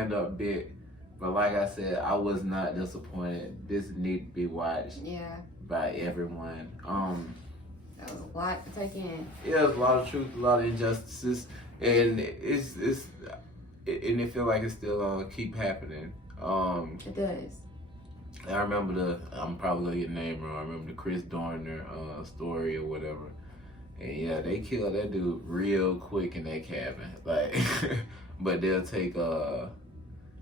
stand-up bit, but like I said, I was not disappointed. This need to be watched by everyone. That was a lot to take in. Yeah, there's a lot of truth, a lot of injustices, and it feel like it's still keep happening. It does. I remember I'm probably gonna get the name wrong. I remember the Chris Dorner story or whatever. And yeah, they killed that dude real quick in that cabin. Like, but they'll take old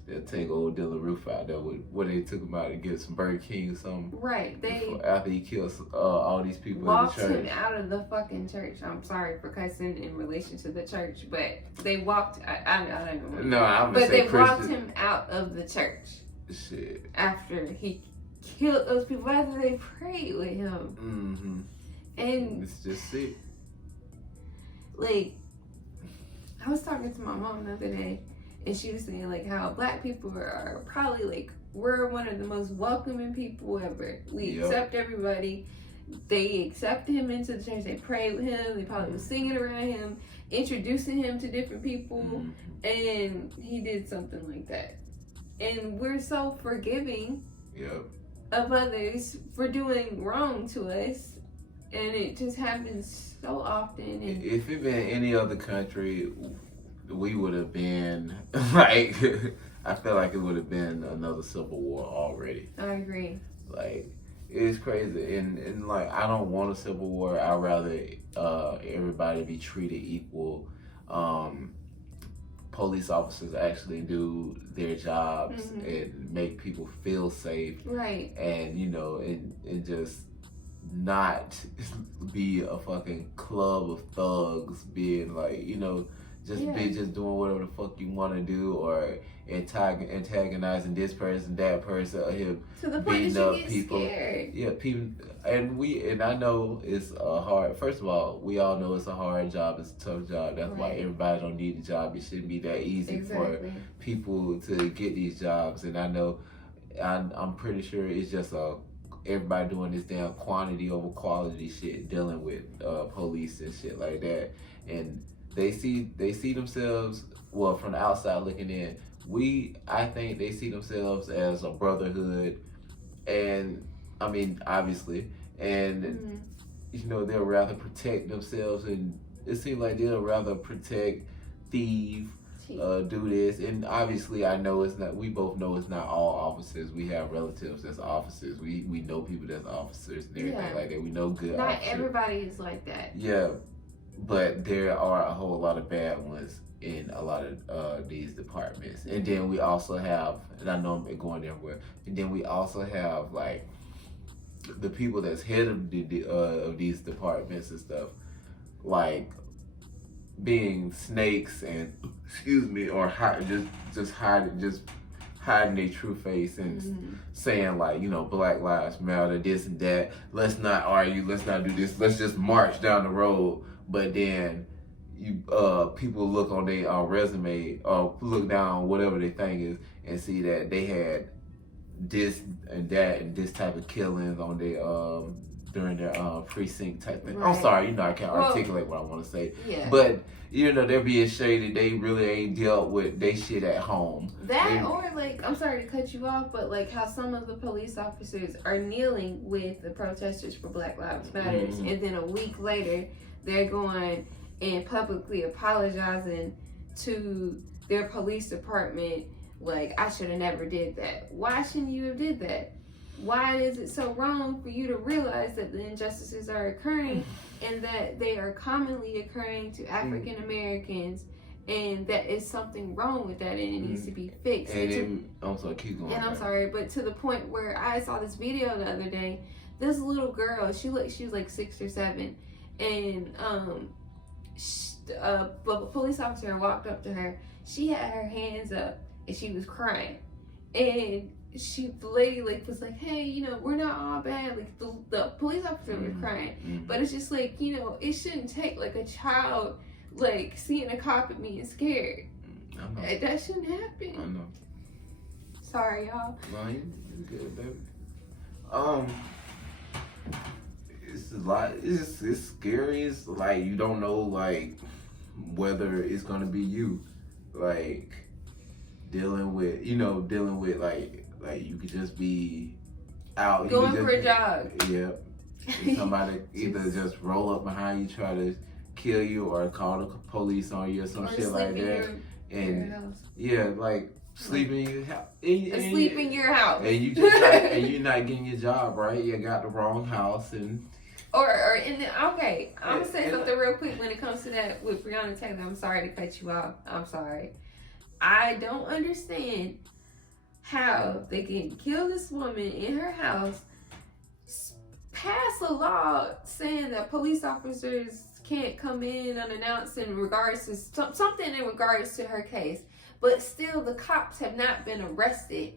Dylan Roof out there with what they took him out to get some Burger King or something. Right. After he killed all these people walked in the church. him out of the fucking church. I'm sorry for cussing in relation to the church, but they walked. I don't remember. No, I'm but they Christian. walked him out of the church. Shit. After he killed those people, after they prayed with him. Mm-hmm. And it's just sick. Like, I was talking to my mom the other day, and she was saying like how black people are probably like, we're one of the most welcoming people ever. We accept everybody. They accept him into the church. They pray with him. They probably was singing around him, introducing him to different people, and he did something like that. And we're so forgiving of others for doing wrong to us, and it just happens so often. And if it been any other country, we would have been like, I feel like it would have been another civil war already. I agree. Like, it's crazy, and like, I don't want a civil war. I'd rather everybody be treated equal. Police officers actually do their jobs and make people feel safe, right? And and just not be a fucking club of thugs, being like, just doing whatever the fuck you want to do, or antagonizing this person, that person, or him to the point beating that up you get people. Scared. Yeah, people, and I know it's a hard. First of all, we all know it's a hard job. It's a tough job. That's why everybody don't need a job. It shouldn't be that easy for people to get these jobs. And I know, I'm pretty sure it's just everybody doing this damn quantity over quality shit, dealing with police and shit like that. And they see themselves, well, from the outside looking in, I think they see themselves as a brotherhood, and I mean, obviously, and they'll rather protect themselves, and it seems like they'll rather protect, thieve, do this. And obviously, I know it's not, we both know it's not all officers. We have relatives that's officers. We know people that's officers and everything like that. We know good officers. Not everybody is like that. Yeah, but there are a whole lot of bad ones in a lot of these departments. And then we also have, and I know I'm going everywhere, and then we also have like the people that's head of these departments and stuff, like being snakes and or just hiding their true face and saying like, Black Lives Matter, this and that. Let's not argue. Let's not do this. Let's just march down the road. But then people look on their resume or look down whatever their thing is and see that they had this and that and this type of killings on their during their precinct type thing. I'm sorry, I can't articulate what I want to say. Yeah. But they're being shady. They really ain't dealt with they shit at home. Or like, I'm sorry to cut you off, but like how some of the police officers are kneeling with the protesters for Black Lives Matters, and then a week later they're going and publicly apologizing to their police department, like, I should have never did that. Why shouldn't you have did that? Why is it so wrong for you to realize that the injustices are occurring and that they are commonly occurring to African Americans, and that is something wrong with that and it needs to be fixed? I'm sorry, keep going. And I'm sorry, but to the point where I saw this video the other day, this little girl, she was like 6 or 7, and a police officer walked up to her. She had her hands up and she was crying, and the lady was like, hey, we're not all bad. Like the police officer was crying, but it's just like, it shouldn't take like a child like seeing a cop and being scared. That shouldn't happen. I know. Sorry, y'all. No, you good, baby. It's a lot. It's scary. It's like you don't know like whether it's gonna be you. Like dealing with like you could just be out going for a jog. Yep. And somebody either just roll up behind you, try to kill you, or call the police on you or some shit like that. Like sleep in your house. Sleep in your house. And you just and you're not getting your job right. You got the wrong house and. Or in the, okay, I'm gonna say something real quick when it comes to that with Breonna Taylor. I'm sorry to cut you off. I'm sorry. I don't understand how they can kill this woman in her house, pass a law saying that police officers can't come in unannounced in regards to something in regards to her case, but still the cops have not been arrested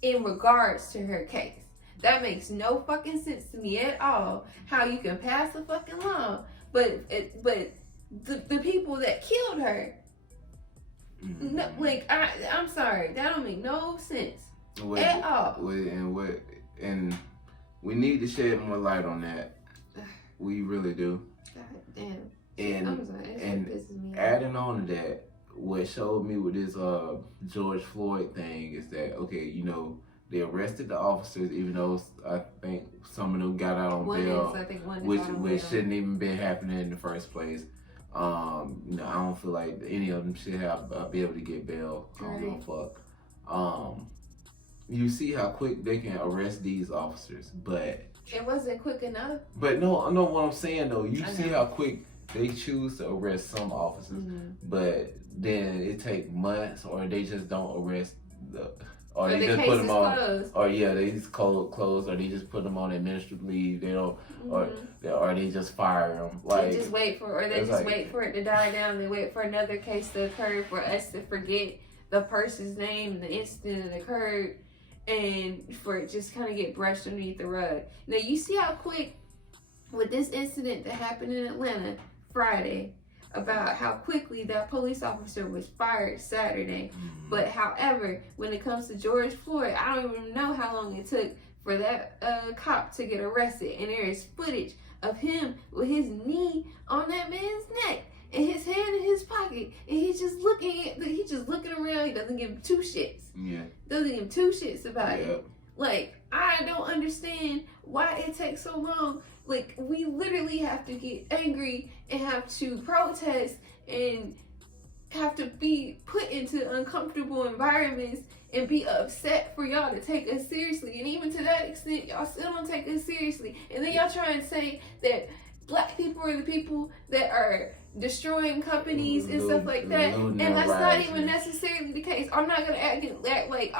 in regards to her case. That makes no fucking sense to me at all. How you can pass a fucking law, but the people that killed her, no, like I'm sorry, that don't make no sense at all. And we need to shed more light on that. We really do. God damn. And adding on to that, what showed me with this George Floyd thing is that, okay, you know, they arrested the officers, even though I think some of them got out on bail, which shouldn't even been happening in the first place. You know, I don't feel like any of them should have be able to get bail. I don't give a fuck. You see how quick they can arrest these officers, but it wasn't quick enough. But no, I know what I'm saying though. You see how quick they choose to arrest some officers, but then it take months, or they just don't arrest or they just put them on, closed. Or they just close, or they just put them on administrative leave. They don't, or they just fire them. Like they just wait for, or they just wait for it to die down. They wait for another case to occur for us to forget the person's name, the incident that occurred, and for it just kind of get brushed underneath the rug. Now you see how quick with this incident that happened in Atlanta Friday, about how quickly that police officer was fired Saturday. But however, when it comes to George Floyd, I don't even know how long it took for that cop to get arrested. And there is footage of him with his knee on that man's neck and his hand in his pocket, and he's just looking around. He doesn't give two shits. Doesn't give two shits about it. Like, I don't understand why it takes so long. Like, we literally have to get angry and have to protest and have to be put into uncomfortable environments and be upset for y'all to take us seriously. And even to that extent, y'all still don't take us seriously. And then y'all try and say that black people are the people that are destroying companies and stuff like that. And that's not even necessarily the case. I'm not gonna act like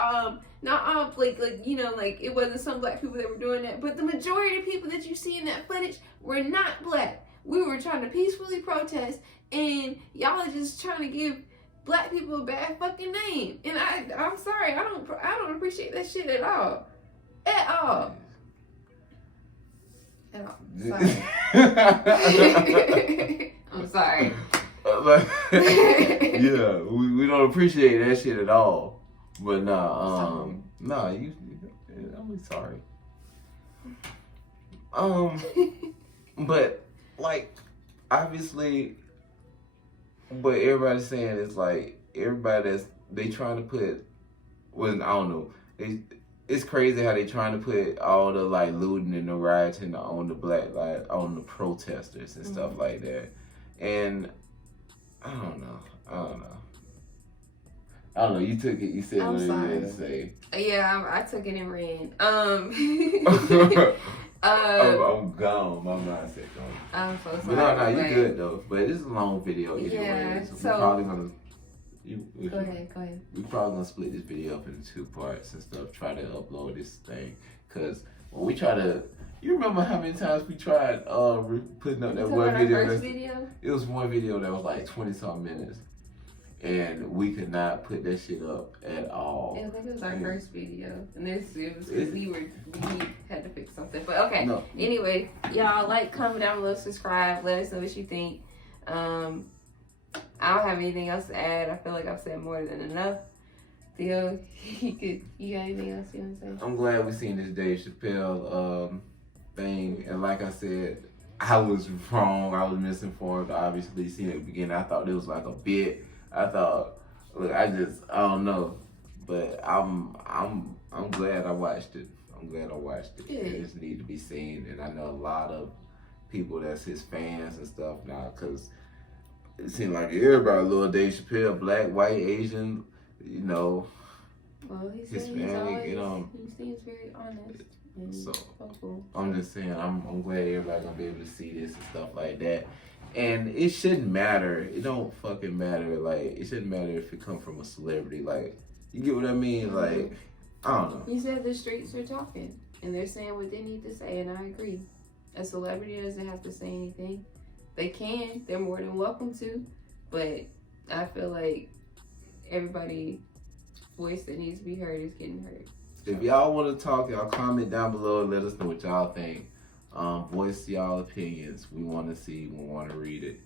you know, like it wasn't some black people that were doing that, but the majority of people that you see in that footage were not black. We were trying to peacefully protest, and y'all are just trying to give black people a bad fucking name. And I'm sorry, I don't appreciate that shit at all. At all. Sorry. I'm sorry. Yeah, we don't appreciate that shit at all. But I'm sorry. But like, obviously, what everybody's saying is like they trying to put. Well, I don't know. It's crazy how they trying to put all the like looting and the rioting on the on the protesters and stuff like that. And I don't know. You took it. You said what you had to say. Yeah, I took it and ran. I'm gone. My mindset gone. I'm so sorry. But no, you good though. But it's a long video anyway. Yeah. So we're probably gonna. Go ahead. We're probably gonna split this video up into 2 parts and stuff. Try to upload this thing, cause when we try to, you remember how many times we tried putting up that one video? It was one video that was like 20-something minutes, and we could not put that shit up at all. Yeah, I think it was our first video, and it was because we had to fix something. But okay. No. Anyway, y'all like, comment down below, subscribe, let us know what you think. I don't have anything else to add. I feel like I've said more than enough. Theo, you got anything else you want to say? I'm glad we seen this Dave Chappelle thing, and like I said, I was wrong. I was misinformed. Obviously, seen it at the beginning. I thought it was like a bit. I don't know. But I'm glad I watched it. I'm glad I watched it. Good. It just need to be seen, and I know a lot of people that's his fans and stuff now, because it seems like everybody love Dave Chappelle, black, white, Asian, you know. Well, he said Hispanic, he you know. seems very honest. And So helpful. I'm just saying, I'm glad everybody gonna be able to see this and stuff like that. And it shouldn't matter. It don't fucking matter. Like, it shouldn't matter if it come from a celebrity. Like, you get what I mean? Like, I don't know. He said the streets are talking, and they're saying what they need to say, and I agree. A celebrity doesn't have to say anything. They can. They're more than welcome to. But I feel like everybody's voice that needs to be heard is getting heard. If y'all want to talk, y'all comment down below and let us know what y'all think. Voice y'all opinions. We want to see. We want to read it.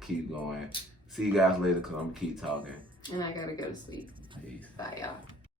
Keep going. See you guys later, because I'm going to keep talking. And I gotta go to sleep. Peace. Bye, y'all.